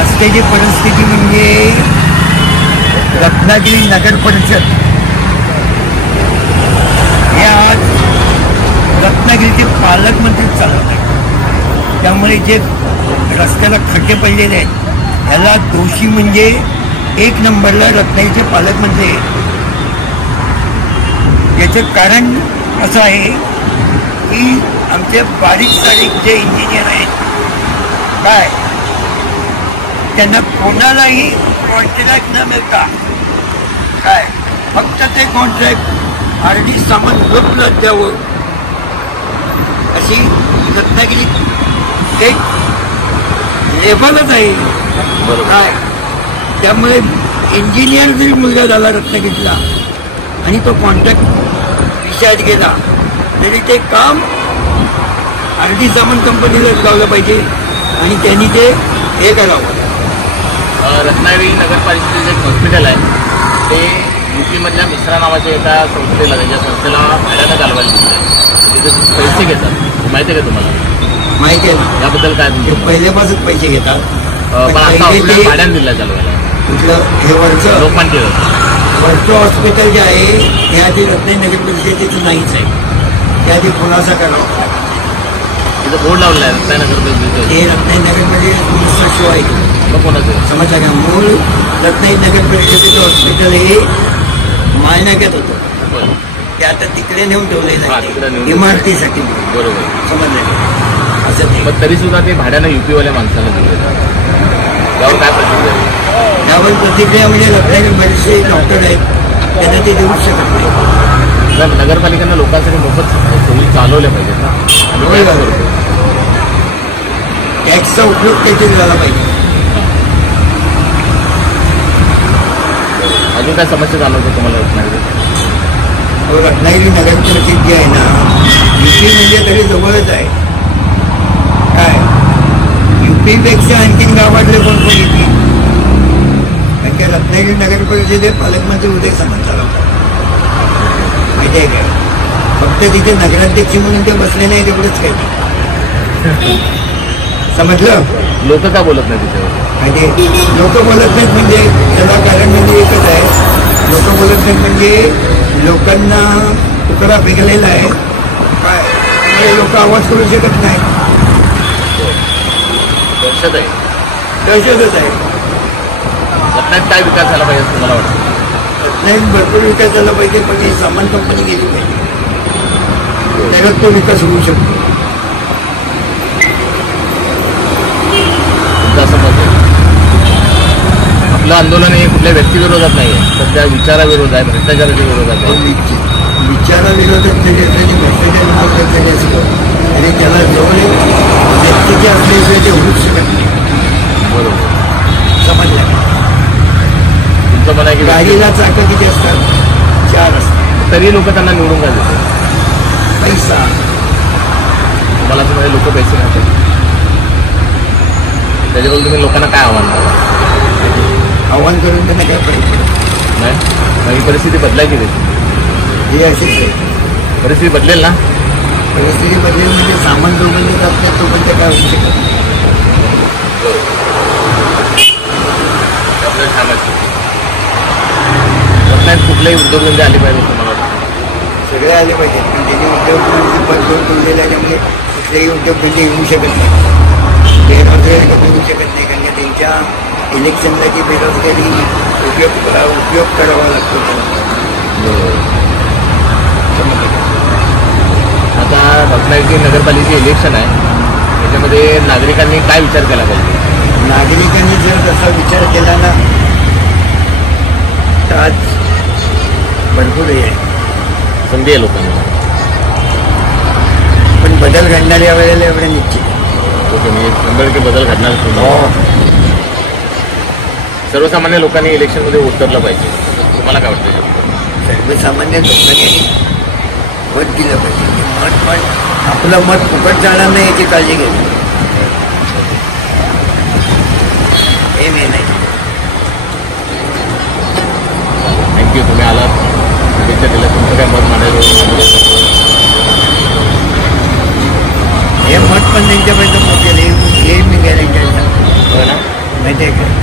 रस्त्याची परिस्थिती म्हणजे रत्नागिरी नगर परिषद हे आज रत्नागिरीचे पालकमंत्री चालवत आहेत. त्यामुळे जे रस्त्याला खड्डे पडलेले आहेत ह्याला दोषी म्हणजे एक नंबरला रत्नागिरीचे पालकमंत्री आहेत. याचं कारण असं आहे की आमचे बारीक सारीक जे इंजिनियर आहेत काय त्यांना कोणालाही कॉन्ट्रॅक्ट न मिळता काय फक्त ते कॉन्ट्रॅक्ट RD सामान ग्रुपला द्यावं अशी रत्नागिरीत एक लेवलच आहे काय. त्यामुळे इंजिनियर जरी मुलगा झाला रत्नागिरीला आणि तो कॉन्ट्रॅक्ट विषयात गेला तरी ते काम RD सामान कंपनीलाच लावलं पाहिजे आणि त्यांनी ते हे करावं. रत्नागिरी नगरपालिकेचे एक हॉस्पिटल आहे ते UP-मधल्या मिश्रा नावाच्या एका संस्थेला त्याच्या संस्थेला भाड्यानं चालवायला दिलं. तिथे पैसे घेतात, माहिती आहे का तुम्हाला? माहिती आहे ना. याबद्दल काय पहिल्यापासून पैसे घेतात पण आता भाड्यानं दिला चालवायला. कुठलं हे वरचं लोकमान्य वरचं हॉस्पिटल जे आहे हे आधी रत्नागिरी नगर परिषदेचं नाहीच आहे. ते आधी खुलासा करावा. तिथं बोर्ड लावला आहे रत्नागिरी हे रत्नागिरी नगर परिषद शो आहे. मग कोणाचं समजला का? मूळ रत्नागिरी नगर परिषदेचं हॉस्पिटल हे मालनाक्यात होतं. ते आता तिकडे नेऊन ठेवलेलं आहे इमारतीसाठी. बरोबर, समजलं का? असं ते पण तरी सुद्धा ते भाड्यानं UP-वाल्या माणसाला दिलं. त्यावर काय प्रतिक्रिया? त्यावर प्रतिक्रिया म्हणजे रत्नागिरी बरेचसे डॉक्टर आहेत त्यांना ते देऊ शकत नाही. तर नगरपालिकांना लोकांसाठी मोफत सोयी चालवल्या पाहिजेत ना. टॅक्सचा उपयोग काहीतरी झाला पाहिजे. अजून काय समस्या जाणवते तुम्हाला रत्नागिरी? रत्नागिरी नगर परिषद जी आहे ना UP म्हणजे तरी जवळच आहे काय. UP-पेक्षा आणखीन गावातले कोण येतील कारण की रत्नागिरी नगर परिषद हे पालकमंत्री उदय सामंत चालवतात. माहिती आहे का? फक्त तिथे नगराध्यक्ष म्हणून ते बसले नाही तेवढंच काही. समजलं? लोक का बोलत नाही तिच्यावर? म्हणजे लोक बोलत नाहीत म्हणजे त्याला कारण म्हणजे एकच आहे. लोक बोलत नाहीत म्हणजे लोकांना तुकडा फेकलेला आहे काय. त्यामुळे लोक आवाज करू शकत नाही. दहशत आहे. दहशतच आहे. रत्नागिरीत काय विकास झाला पाहिजे तुम्हाला वाटतं? रत्नागिरीत भरपूर विकास झाला पाहिजे पण ही सामान कंपनी गेली पाहिजे त्याच्यात तो विकास होऊ शकतो. असं मत आहे. आपलं आंदोलन हे कुठल्या व्यक्तीविरोधात नाही आहे, सध्या विचाराविरोध आहे, भ्रष्टाचाराच्या विरोधात आहे. विचाराविरोधात जरी असले भ्रष्टाचार असलं तरी त्याला जवळ व्यक्तीचे असल्याशिवाय ते होऊच शकत नाही. बरोबर, समजलं? तुमचं म्हणा की गाडीला चाकं किती असतात? 4 असतात. तरी लोक त्यांना निवडून का देतात? पैसा. तुम्हाला असं म्हणजे लोक पैसे घालतात. त्याच्याबद्दल तुम्ही लोकांना काय आव्हान करा? आव्हान करून त्यांना काय पाहिजे नाही. ही परिस्थिती बदलायची त्याची. हे अशीच आहे. परिस्थिती बदलेल ना? परिस्थिती बदलेल म्हणजे सामान दोघांनी जात नाही तोपर्यंत काय होऊ शकत नाही. आपल्याला सांगायचं रत्नागिरीत कुठलेही उद्योगधंदे आले पाहिजे तुम्हाला वाटतं? सगळे आले पाहिजेत पण त्यांनी उद्योग बंद करून दिल्यामुळे कुठलेही उद्योगधंदे येऊ शकत नाही. बेरोजगारी होऊ शकत नाही कारण की त्यांच्या इलेक्शनला जी बेरोजगारी उपयोग करावा लागतो. आता रत्नागिरी नगरपालिकेचे इलेक्शन आहे, त्याच्यामध्ये नागरिकांनी काय विचार केला पाहिजे? नागरिकांनी जर तसा विचार केला ना तर आज भरपूर आहे संधी आहे लोकांना. पण बदल घडणार या वेळेला एवढं निश्चित. ओके, मी 100% बदल घडणार. सर्वसामान्य लोकांनी इलेक्शनमध्ये उतरलं पाहिजे, तुम्हाला काय वाटतं? सर्वसामान्य लोकांनी मत दिलं पाहिजे. मत पण आपलं मत फुकट जाणार नाही याची काळजी घ्यावी. हे मेन आहे. थँक्यू, तुम्ही आलात, शुभेच्छा दिल्या. तुमचं काय मत मांडायचं? हे मत पण त्यांच्यापर्यंत पोहोचेल हे मी गॅरंटी आहे. माहिती आहे का?